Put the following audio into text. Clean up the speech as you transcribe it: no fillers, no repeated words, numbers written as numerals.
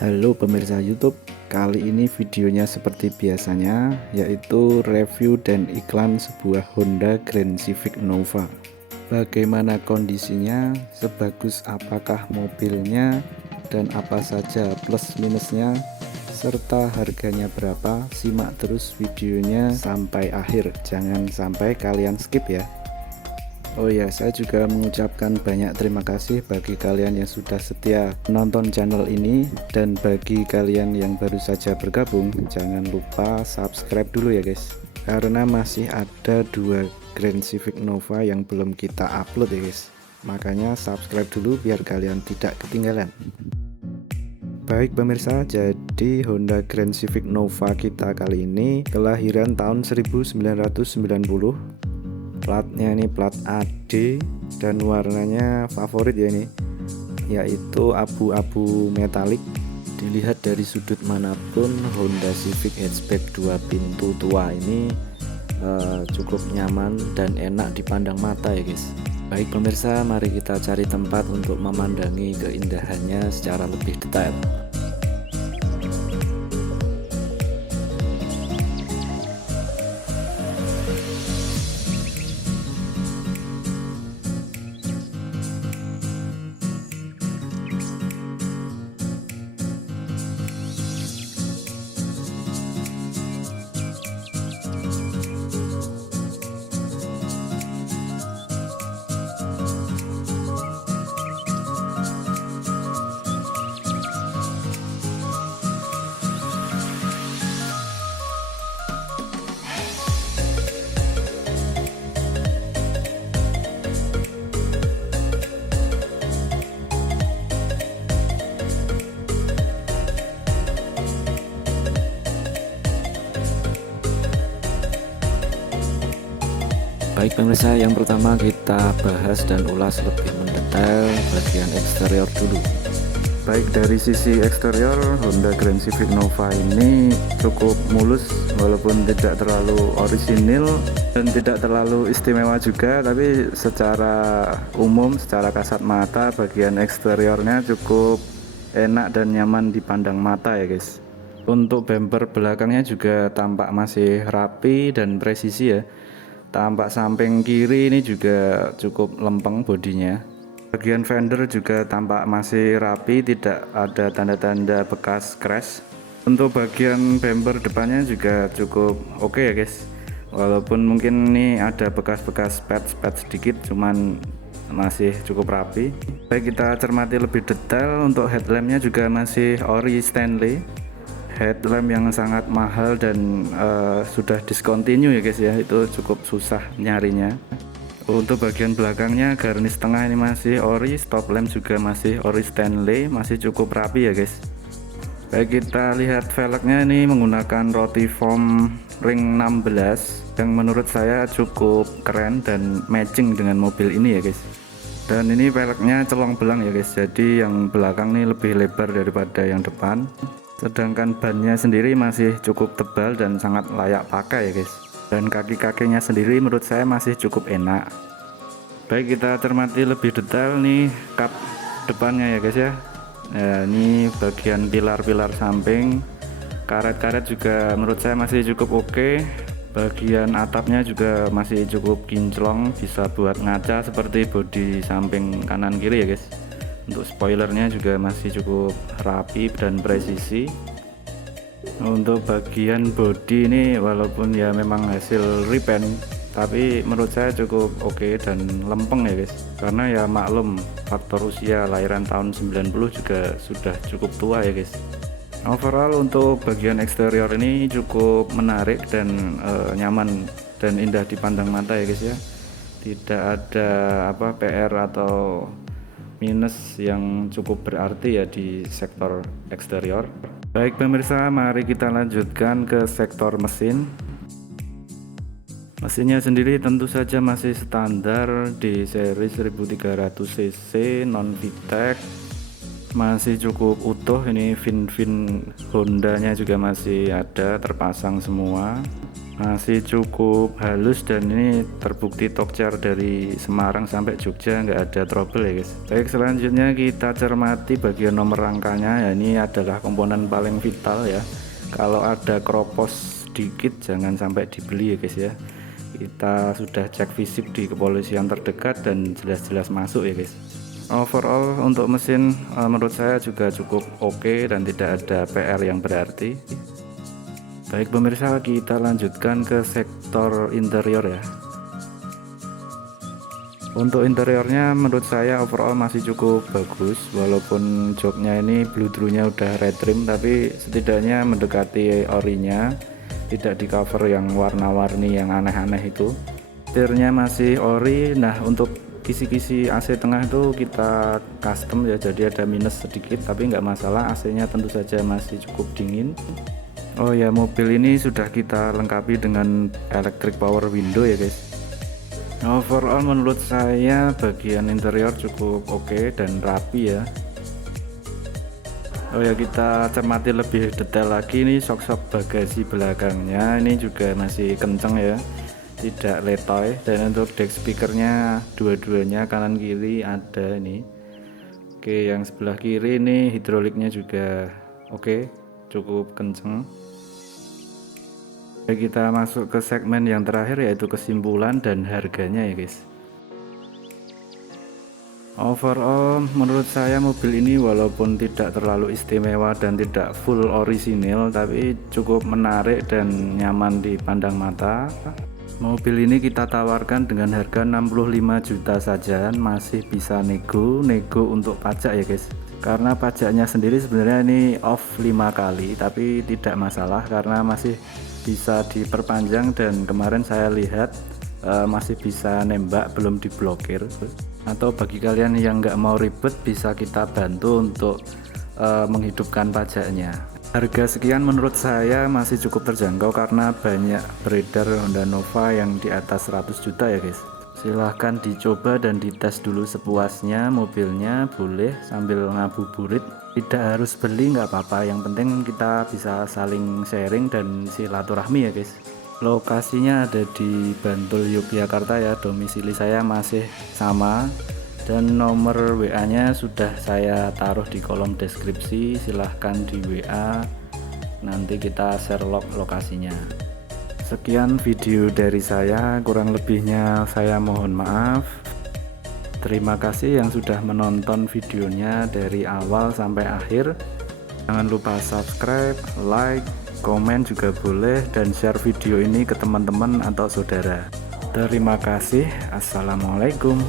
Halo pemirsa YouTube, kali ini videonya seperti biasanya, yaitu review dan iklan sebuah Honda Grand Civic Nova. Bagaimana kondisinya, sebagus apakah mobilnya, dan apa saja plus minusnya, serta harganya berapa. Simak terus videonya sampai akhir, jangan sampai kalian skip ya. Oh ya, saya juga mengucapkan banyak terima kasih bagi kalian yang sudah setia menonton channel ini, dan bagi kalian yang baru saja bergabung, jangan lupa subscribe dulu ya guys, karena masih ada dua Grand Civic Nova yang belum kita upload ya guys, makanya subscribe dulu biar kalian tidak ketinggalan. Baik pemirsa, jadi Honda Grand Civic Nova kita kali ini kelahiran tahun 1990. Platnya ini plat AD dan warnanya favorit ya ini, yaitu abu-abu metalik. Dilihat dari sudut manapun, Honda Civic hatchback 2 pintu tua ini cukup nyaman dan enak dipandang mata ya guys. Baik pemirsa, mari kita cari tempat untuk memandangi keindahannya secara lebih detail. Baik pemirsa, yang pertama kita bahas dan ulas lebih mendetail bagian eksterior dulu. Baik dari sisi eksterior, Honda Grand Civic Nova ini cukup mulus, walaupun tidak terlalu orisinil dan tidak terlalu istimewa juga, tapi secara umum, secara kasat mata, bagian eksteriornya cukup enak dan nyaman dipandang mata ya guys. Untuk bumper belakangnya juga tampak masih rapi dan presisi ya. Tampak samping kiri ini juga cukup lempeng bodinya. Bagian fender juga tampak masih rapi, tidak ada tanda-tanda bekas crash. Untuk bagian bumper depannya juga cukup oke ya guys, walaupun mungkin ini ada bekas-bekas patch sedikit, cuman masih cukup rapi. Baik, kita cermati lebih detail. Untuk headlampnya juga masih ori Stanley, headlamp yang sangat mahal dan sudah discontinue ya guys ya, itu cukup susah nyarinya. Untuk bagian belakangnya, garnish tengah ini masih ori, stop lamp juga masih ori Stanley, masih cukup rapi ya guys. Baik, kita lihat velgnya ini menggunakan Rotiform ring 16 yang menurut saya cukup keren dan matching dengan mobil ini ya guys. Dan ini velgnya celong belang ya guys, jadi yang belakang ini lebih lebar daripada yang depan. Sedangkan bannya sendiri masih cukup tebal dan sangat layak pakai ya guys. Dan kaki-kakinya sendiri menurut saya masih cukup enak. Baik, kita cermati lebih detail nih kap depannya ya guys ya. Nah, ini bagian pilar-pilar samping, karet-karet juga menurut saya masih cukup oke. Bagian atapnya juga masih cukup kinclong, bisa buat ngaca seperti bodi samping kanan kiri ya guys. Untuk spoilernya juga masih cukup rapi dan presisi. Untuk bagian bodi ini walaupun ya memang hasil repaint, tapi menurut saya cukup oke dan lempeng ya guys, karena ya maklum faktor usia, lahiran tahun 90 juga sudah cukup tua ya guys. Overall untuk bagian eksterior ini cukup menarik dan nyaman dan indah dipandang mata ya guys ya. Tidak ada PR atau minus yang cukup berarti ya di sektor eksterior. Baik pemirsa, mari kita lanjutkan ke sektor mesin. Mesinnya sendiri tentu saja masih standar di seri 1300 cc non VTEC, masih cukup utuh. Ini fin-fin Hondanya juga masih ada terpasang semua. masih cukup halus dan ini terbukti Tokcar dari Semarang sampai Jogja nggak ada trouble ya guys. Baik, selanjutnya kita cermati bagian nomor rangkanya. Ya, ini adalah komponen paling vital ya. Kalau ada kropos sedikit jangan sampai dibeli ya guys ya. Kita sudah cek fisik di kepolisian terdekat dan jelas-jelas masuk ya guys. Overall untuk mesin menurut saya juga cukup oke dan tidak ada PR yang berarti. Baik pemirsa, kita lanjutkan ke sektor interior ya. Untuk interiornya menurut saya overall masih cukup bagus, walaupun joknya ini bludrunya udah red trim, tapi setidaknya mendekati orinya, tidak di cover yang warna-warni yang aneh-aneh itu. Setirnya masih ori. Nah, untuk kisi-kisi AC tengah itu kita custom ya, jadi ada minus sedikit tapi nggak masalah, AC nya tentu saja masih cukup dingin. Oh ya, mobil ini sudah kita lengkapi dengan electric power window ya guys. Overall menurut saya bagian interior cukup oke dan rapi ya. Oh ya, kita cermati lebih detail lagi nih sok-sok bagasi belakangnya, ini juga masih kenceng ya, tidak letoy. Dan untuk deck speakernya dua-duanya kanan kiri ada ini. Oke, yang sebelah kiri ini hidroliknya juga oke, cukup kenceng. Kita masuk ke segmen yang terakhir yaitu kesimpulan dan harganya ya guys. Overall menurut saya mobil ini walaupun tidak terlalu istimewa dan tidak full orisinil, tapi cukup menarik dan nyaman dipandang mata. Mobil ini kita tawarkan dengan harga 65 juta saja, masih bisa nego untuk pajak ya guys. Karena pajaknya sendiri sebenarnya ini off 5 kali, tapi tidak masalah karena masih bisa diperpanjang, dan kemarin saya lihat masih bisa nembak, belum diblokir. Atau bagi kalian yang nggak mau ribet, bisa kita bantu untuk menghidupkan pajaknya. Harga sekian menurut saya masih cukup terjangkau karena banyak beredar Honda Nova yang di atas 100 juta ya guys. Silahkan dicoba dan dites dulu sepuasnya mobilnya, boleh sambil ngabuburit. Tidak harus beli, nggak apa-apa, yang penting kita bisa saling sharing dan silaturahmi ya guys. Lokasinya ada di Bantul, Yogyakarta ya, domisili saya masih sama, dan nomor WA nya sudah saya taruh di kolom deskripsi. Silahkan di WA, nanti kita share lokasinya. Sekian video dari saya, kurang lebihnya saya mohon maaf. Terima kasih yang sudah menonton videonya dari awal sampai akhir. Jangan lupa subscribe, like, komen juga boleh, dan share video ini ke teman-teman atau saudara. Terima kasih. Assalamualaikum.